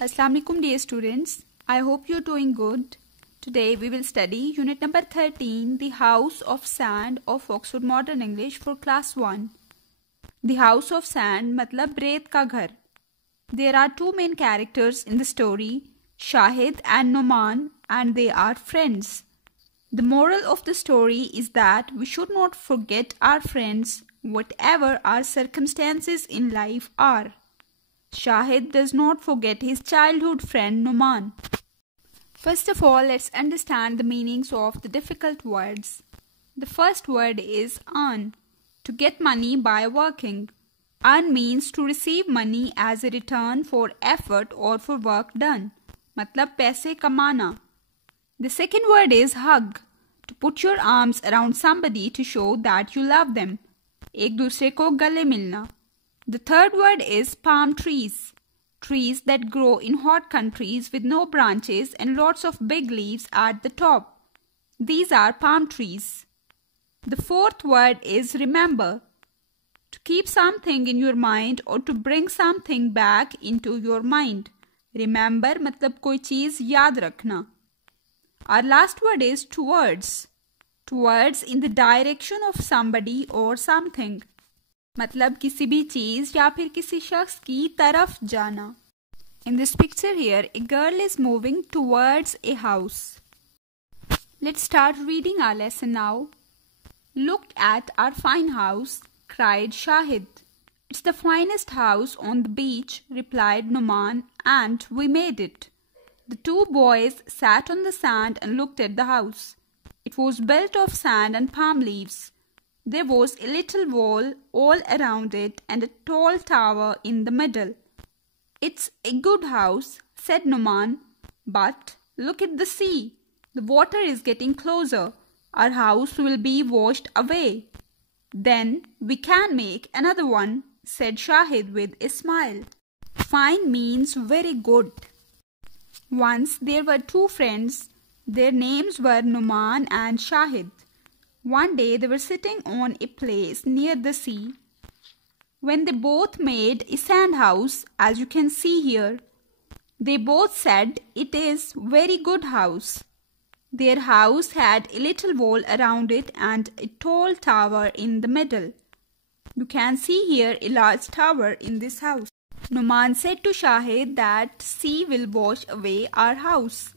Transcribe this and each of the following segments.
Assalamu alaikum dear students. I hope you're doing good. Today we will study unit number 13, The House of Sand of Oxford Modern English for class 1. The House of Sand मतलब रेत का घर. There are two main characters in the story, Shahid and Noman, and they are friends. The moral of the story is that we should not forget our friends, whatever our circumstances in life are. Shahid does not forget his childhood friend Noman. First of all, let's understand the meanings of the difficult words. The first word is earn, to get money by working. Earn means to receive money as a return for effort or for work done. मतलब पैसे कमाना. The second word is hug, to put your arms around somebody to show that you love them. एक दूसरे को गले मिलना. The third word is palm trees, trees that grow in hot countries with no branches and lots of big leaves at the top. These are palm trees. The fourth word is remember, to keep something in your mind or to bring something back into your mind. Remember मतलब कोई चीज याद रखना. Our last word is towards, towards in the direction of somebody or something. मतलब किसी भी चीज या फिर किसी शख्स की तरफ जाना. In this picture here, a girl is moving towards a house. Let's start reading our lesson now. Look at our fine house, cried Shahid. It's the finest house on the beach, replied Noman, and we made it. The two boys sat on the sand and looked at the house. It was built of sand and palm leaves. There was a little wall all around it and a tall tower in the middle. It's a good house, said Noman, but look at the sea. The water is getting closer. Our house will be washed away. Then we can make another one, said Shahid with a smile. Fine means very good. Once there were two friends. Their names were Noman and Shahid. One day they were sitting on a place near the sea when they both made a sand house, as you can see here. They both said it is very good house. Their house had a little wall around it and a tall tower in the middle. You can see here a large tower in this house. Noman said to Shahid that sea will wash away our house.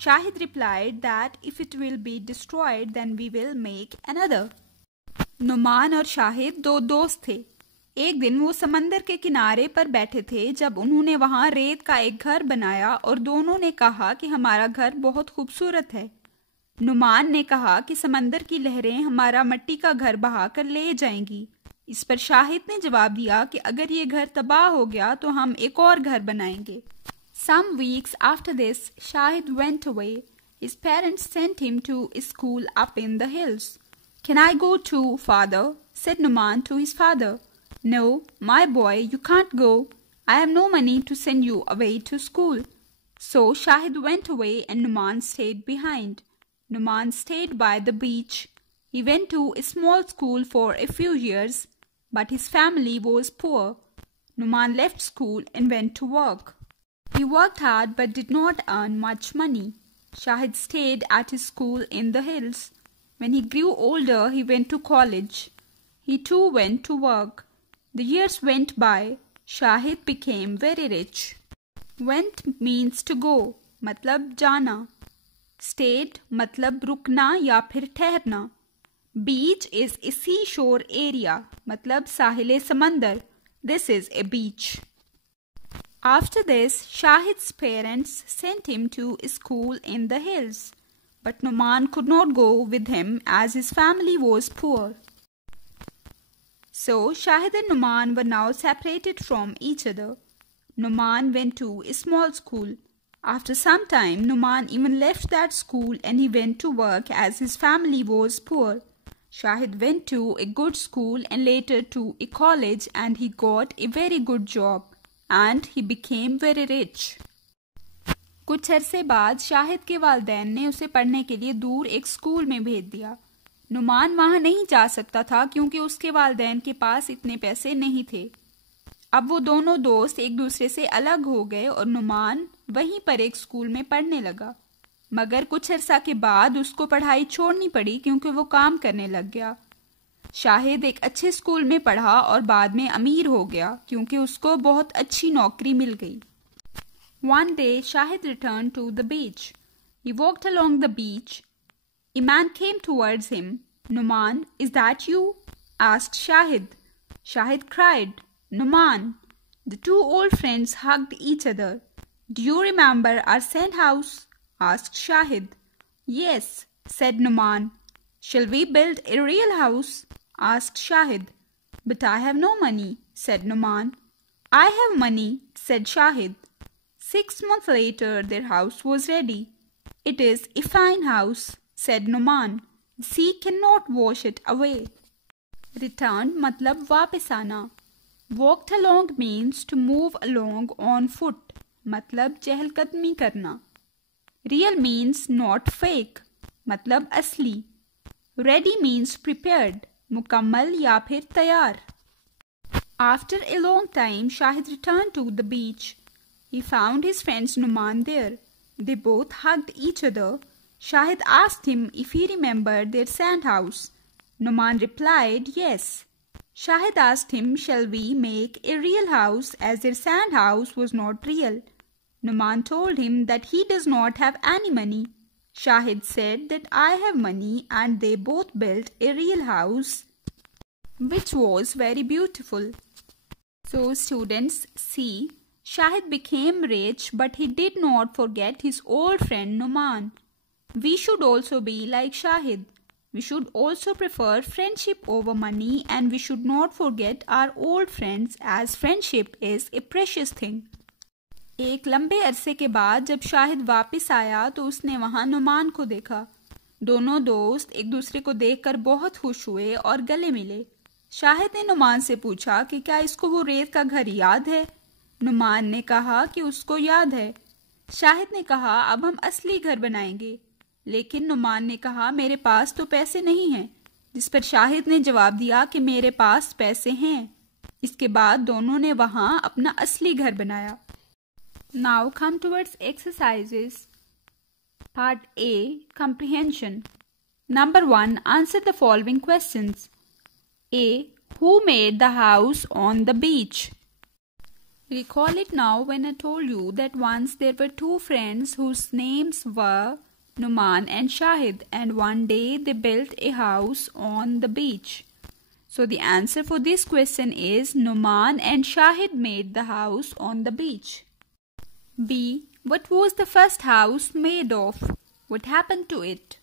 Shahid replied that if it will be destroyed, then we will make another. Numan और शाहिद दो दोस्त थे. एक दिन वो समंदर के किनारे पर बैठे थे जब उन्होंने वहां रेत का एक घर बनाया और दोनों ने कहा कि हमारा घर बहुत खूबसूरत है. नुमान ने कहा कि समंदर की लहरें हमारा मिट्टी का घर बहाकर ले जाएंगी. इस पर शाहिद ने जवाब दिया कि अगर ये घर तबाह हो गया तो हम एक और घर बनाएंगे. Some weeks after this, Shahid went away. His parents sent him to a school up in the hills. Can I go too, father? Said Noman to his father. No, my boy, you can't go. I have no money to send you away to school. So Shahid went away and Noman stayed behind. Noman stayed by the beach. He went to a small school for a few years, but his family was poor. Noman left school and went to work. He worked hard but did not earn much money. Shahid stayed at his school in the hills. When he grew older, he went to college. He too went to work. The years went by. Shahid became very rich. Went means to go, मतलब जाना. Stayed मतलब रुकना या फिर ठहरना. Beach is a seashore area, मतलब साहिल समंदर. This is a beach. After this, Shahid's parents sent him to a school in the hills, but Noman could not go with him as his family was poor. So Shahid and Noman were now separated from each other. Noman went to a small school. After some time, Noman even left that school and he went to work as his family was poor. Shahid went to a good school and later to a college and he got a very good job. And he became very rich. कुछ अरसे बाद शाहिद के वालिदैन ने उसे पढ़ने के लिए दूर एक स्कूल में भेज दिया. नुमान वहां नहीं जा सकता था क्योंकि उसके वालिदैन के पास इतने पैसे नहीं थे. अब वो दोनों दोस्त एक दूसरे से अलग हो गए और नुमान वहीं पर एक स्कूल में पढ़ने लगा। मगर कुछ अरसा के बाद उसको पढ़ाई छोड़नी पड़ी क्योंकि वो काम करने लग गया। शाहिद एक अच्छे स्कूल में पढ़ा और बाद में अमीर हो गया क्योंकि उसको बहुत अच्छी नौकरी मिल गई। One day Shahid returned to the beach. He walked along the beach. A man came towards him. Numan, is that you? Asked Shahid. Shahid cried, Numan. The two old friends hugged each other. Do you remember our sand house? Asked Shahid. Yes, said Numan. Shall we build a real house? Asked Shahid. But I have no money, said Numan. I have money, said Shahid. 6 months later, their house was ready. It is a fine house, said Numan. The sea cannot wash it away. Returned मतलब वापस आना. Walked along means to move along on foot, मतलब चहलकदमी करना. Real means not fake, मतलब असली. Ready means prepared, मुकम्मल या फिर तैयार. After a long time, Shahid returned to the beach. He found his friends Numan there. They both hugged each other. Shahid asked him if he remembered their sand house. Numan replied, yes. Shahid asked him, shall we make a real house as their sand house was not real? Numan told him that he does not have any money. Shahid said that I have money, and they both built a real house which was very beautiful. So students, see, Shahid became rich, but he did not forget his old friend Numan. We should also be like Shahid. We should also prefer friendship over money, and we should not forget our old friends as friendship is a precious thing. एक लंबे अरसे के बाद जब शाहिद वापस आया तो उसने वहां नुमान को देखा। दोनों दोस्त एक दूसरे को देखकर बहुत खुश हुए और गले मिले। शाहिद ने नुमान से पूछा कि क्या इसको वो रेत का घर याद है। नुमान ने कहा कि उसको याद है। शाहिद ने कहा अब हम असली घर बनाएंगे, लेकिन नुमान ने कहा मेरे पास तो पैसे नहीं हैं, जिस पर शाहिद ने जवाब दिया कि मेरे पास पैसे हैं। इसके बाद दोनों ने वहां अपना असली घर बनाया। Now come towards exercises. Part A, Comprehension. Number 1. Answer the following questions. A. Who made the house on the beach? Recall it now when I told you that once there were two friends whose names were Numan and Shahid, and one day they built a house on the beach. So the answer for this question is Numan and Shahid made the house on the beach. B. What was the first house made of? What happened to it?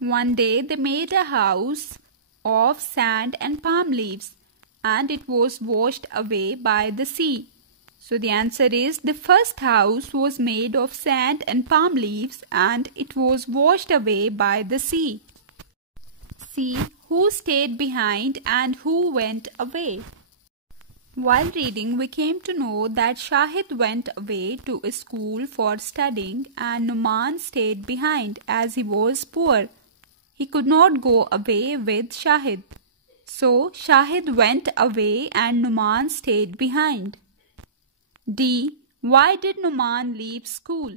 One day they made a house of sand and palm leaves, and it was washed away by the sea. So the answer is the first house was made of sand and palm leaves, and it was washed away by the sea. C. Who stayed behind and who went away? While reading, we came to know that Shahid went away to a school for studying and Numan stayed behind as he was poor. He could not go away with Shahid. So, Shahid went away and Numan stayed behind. D. Why did Numan leave school?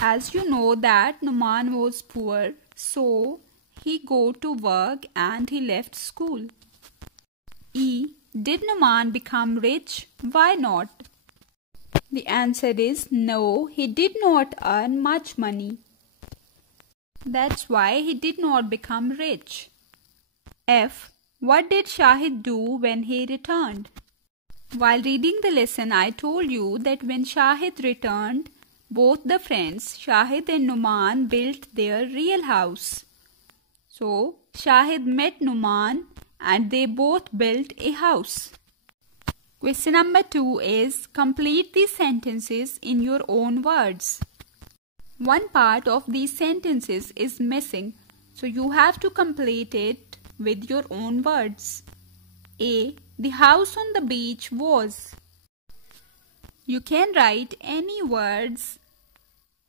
As you know that Numan was poor, so he go to work and he left school. E. Did Numan become rich? Why not? The answer is no, he did not earn much money. That's why he did not become rich. F. What did Shahid do when he returned? While reading the lesson, I told you that when Shahid returned, both the friends, Shahid and Numan, built their real house. So, Shahid met Numan and they both built a house. Question number 2 is complete these sentences in your own words. One part of these sentences is missing, so you have to complete it with your own words. A. The house on the beach was. You can write any words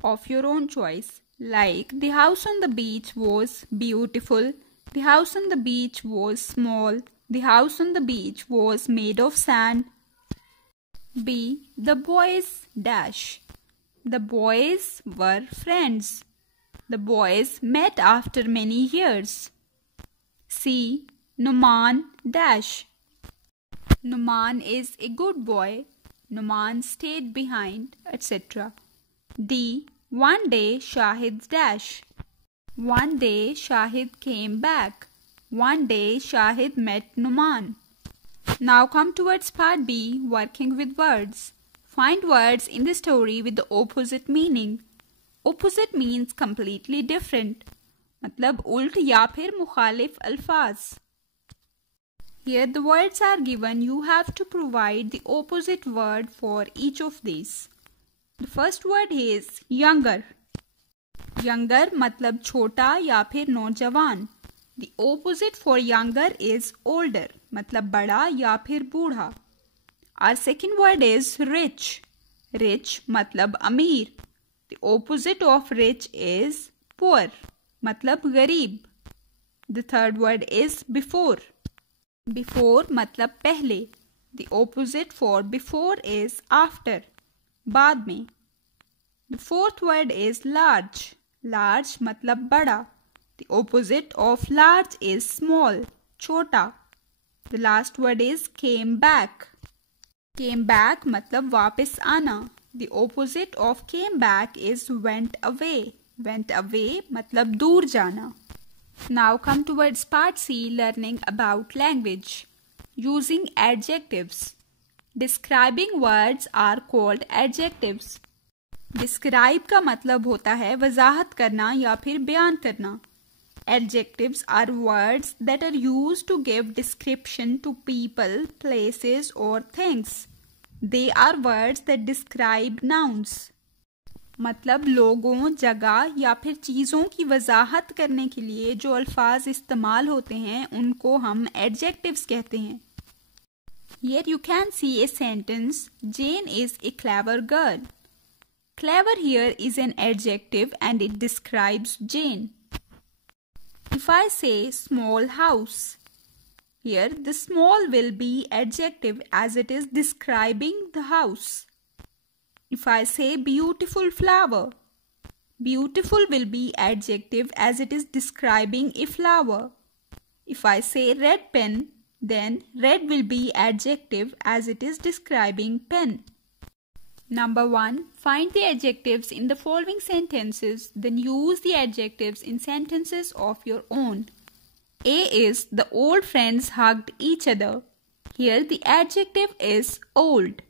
of your own choice, like the house on the beach was beautiful, the house on the beach was small, The house on the beach was made of sand. B. The boys dash. The boys were friends. The boys met after many years. C. Numan dash. Numan is a good boy. Numan stayed behind, etc. D. One day Shahid dash. One day Shahid came back. One day Shahid met Numan. Now come towards part B, working with words. Find words in the story with the opposite meaning. Opposite means completely different. मतलब उल्ट या फिर मुखालिफ अल्फाज. Here the words are given. You have to provide the opposite word for each of these. The first word is younger. Younger मतलब छोटा या फिर नौजवान. The opposite for younger is older मतलब बड़ा या फिर बूढ़ा. Our second word is rich. Rich मतलब अमीर. The opposite of rich is poor मतलब गरीब. The third word is before. Before मतलब पहले. The opposite for before is after बाद में. The fourth word is large. Large मतलब बड़ा. The opposite of large is small छोटा. The last word is came back. Came back मतलब वापस आना. The opposite of came back is went away. Went away मतलब दूर जाना. Now come towards part C, learning about language. Using adjectives. Describing words are called adjectives. Describe का मतलब होता है वजाहत करना या फिर बयान करना. Adjectives are words that are used to give description to people, places or things. They are words that describe nouns. मतलब लोगों, जगह या फिर चीज़ों की वजाहत करने के लिए जो अल्फाज इस्तेमाल होते हैं उनको हम adjectives कहते हैं. Here you can see a sentence. Jane is a clever girl. Clever here is an adjective and it describes Jane. If I say small house, here the small will be adjective as it is describing the house. If I say beautiful flower, beautiful will be adjective as it is describing a flower. If I say red pen, then red will be adjective as it is describing pen. Number 1. Find the adjectives in the following sentences, then use the adjectives in sentences of your own. A is the old friends hugged each other. Here the adjective is old,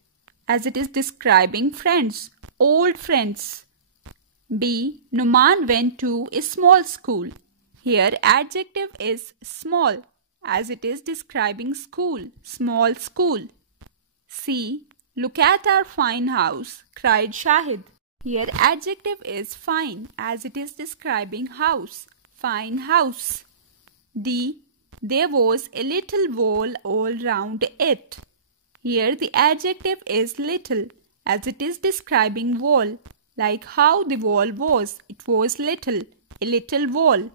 as it is describing friends, old friends. B. Numan went to a small school. Here adjective is small, as it is describing school, small school. C. Look at our fine house, cried Shahid. Here adjective is fine, as it is describing house, fine house. D. There was a little wall all round it. Here the adjective is little, as it is describing wall, like how the wall was. It was little, a little wall.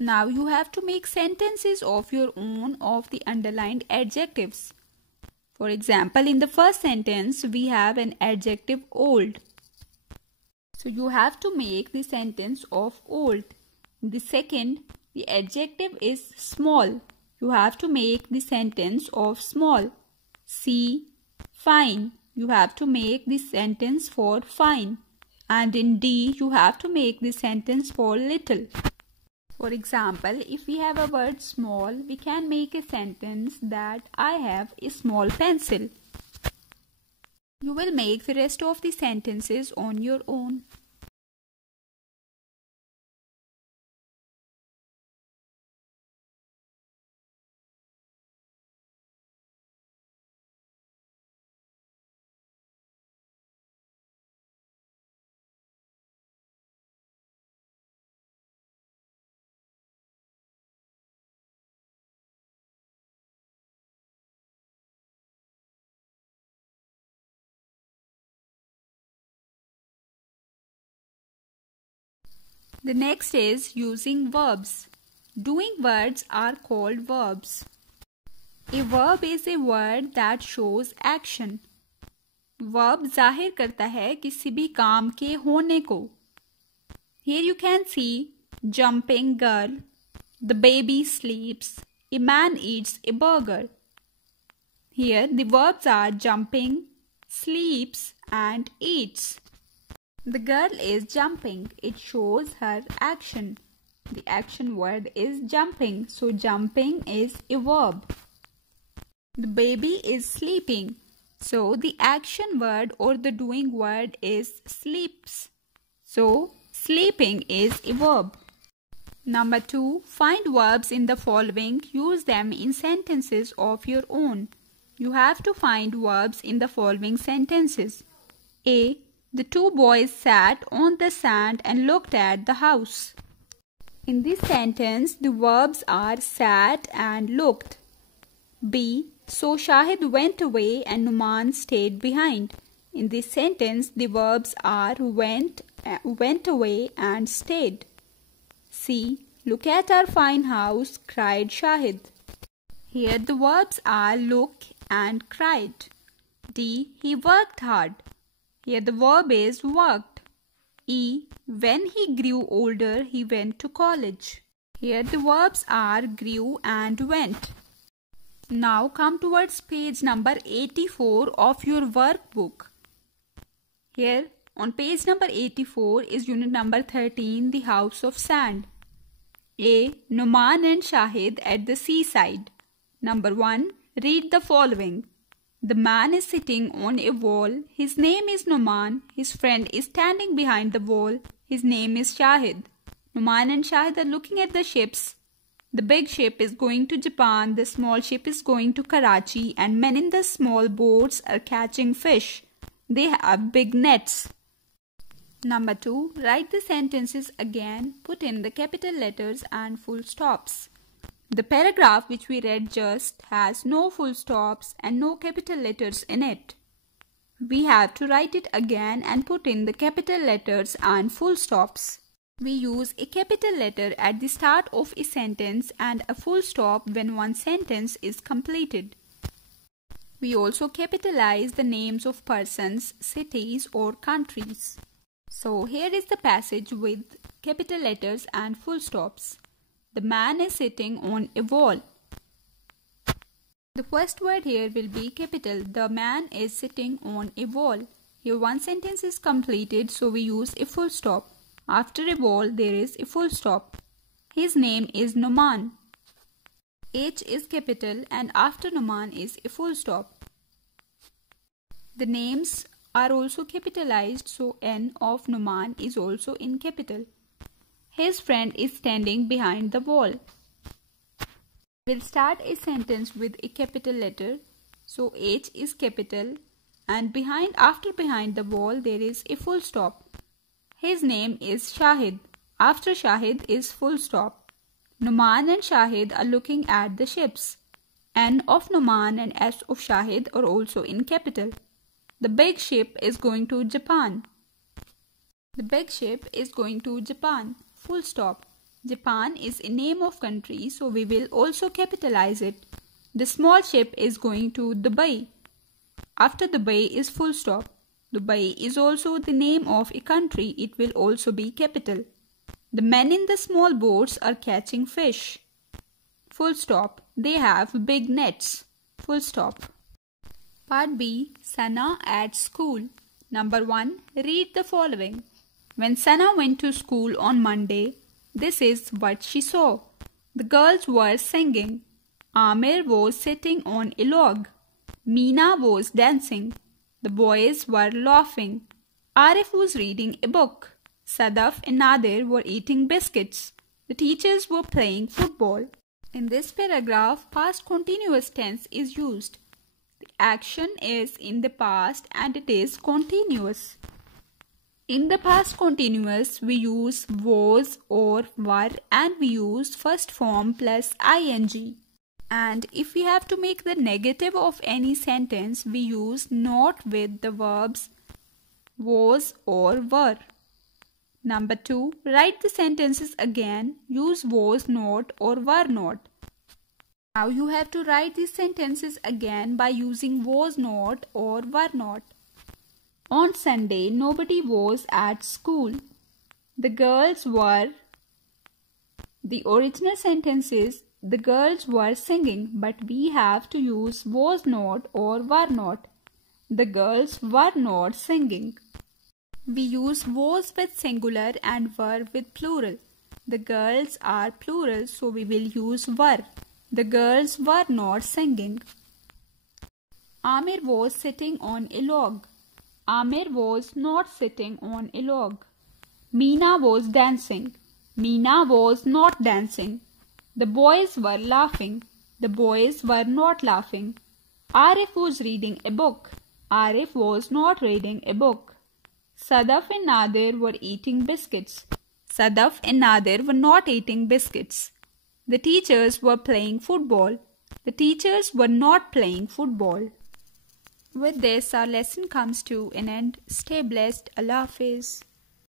Now you have to make sentences of your own of the underlined adjectives. For example, in the first sentence, we have an adjective old. So you have to make the sentence of old. In the second, the adjective is small. You have to make the sentence of small. C. Fine. You have to make the sentence for fine. And in D, you have to make the sentence for little. For example, if we have a word small, we can make a sentence that I have a small pencil. You will make the rest of the sentences on your own. The next is using verbs. Doing words are called verbs. A verb is a word that shows action. Verb जाहिर करता है किसी भी काम के होने को. Here you can see jumping girl, the baby sleeps, a man eats a burger. Here the verbs are jumping, sleeps and eats. The girl is jumping. It shows her action. The action word is jumping. So jumping is a verb. The baby is sleeping. So the action word or the doing word is sleeps. So sleeping is a verb. Number 2. Find verbs in the following. Use them in sentences of your own. You have to find verbs in the following sentences. A. The two boys sat on the sand and looked at the house. In this sentence, the verbs are sat and looked. B. So Shahid went away and Numan stayed behind. In this sentence, the verbs are went away and stayed. C. Look at our fine house, cried Shahid. Here the verbs are look and cried. D. He worked hard. Here the verb is worked. E. When he grew older, he went to college. Here the verbs are grew and went. Now come towards page number 84 of your workbook. Here on page number 84 is unit number 13, the house of sand. A. Numan and Shahid at the seaside. Number 1. Read the following. The man is sitting on a wall. His name is Numan. His friend is standing behind the wall. His name is Shahid. Numan and Shahid are looking at the ships. The big ship is going to Japan. The small ship is going to Karachi. And men in the small boats are catching fish. They have big nets. Number 2. Write the sentences again. Put in the capital letters and full stops. The paragraph which we read just has no full stops and no capital letters in it. We have to write it again and put in the capital letters and full stops. We use a capital letter at the start of a sentence and a full stop when one sentence is completed. We also capitalize the names of persons, cities or countries. So here is the passage with capital letters and full stops. The man is sitting on a wall. The first word here will be capital. The man is sitting on a wall. Here one sentence is completed, so we use a full stop. After a wall, there is a full stop. His name is Numan. H is capital and after Numan is a full stop. The names are also capitalized, so N of Numan is also in capital. His friend is standing behind the wall. We'll start a sentence with a capital letter. So H is capital and after behind the wall there is a full stop. His name is Shahid. After Shahid is full stop. Numan and Shahid are looking at the ships. N of Numan and S of Shahid are also in capital. The big ship is going to Japan. The big ship is going to Japan. Full stop. Japan is a name of country, so we will also capitalize it. The small ship is going to Dubai. After Dubai is full stop. Dubai is also the name of a country. It will also be capital. The men in the small boats are catching fish. Full stop. They have big nets. Full stop. Part B. Sana at school. Number 1. Read the following. When Sana went to school on Monday, this is what she saw. The girls were singing. Amir was sitting on a log. Meena was dancing. The boys were laughing. Arif was reading a book. Sadaf and Nadir were eating biscuits. The teachers were playing football. In this paragraph, past continuous tense is used. The action is in the past and it is continuous. In the past continuous, we use was or were and we use first form plus ing. And if we have to make the negative of any sentence, we use not with the verbs was or were. Number 2. Write the sentences again. Use was not or were not. Now you have to write these sentences again by using was not or were not. On Sunday, nobody was at school. The girls were. The original sentence is the girls were singing, but we have to use was not or were not. The girls were not singing. We use was with singular and were with plural. The girls are plural, so we will use were. The girls were not singing. Amir was sitting on a log. Amir was not sitting on a log. Meena was dancing. Meena was not dancing. The boys were laughing. The boys were not laughing. Arif was reading a book. Arif was not reading a book. Sadaf and Nadir were eating biscuits. Sadaf and Nadir were not eating biscuits. The teachers were playing football. The teachers were not playing football. With this, our lesson comes to an end. Stay blessed. Allah Hafiz.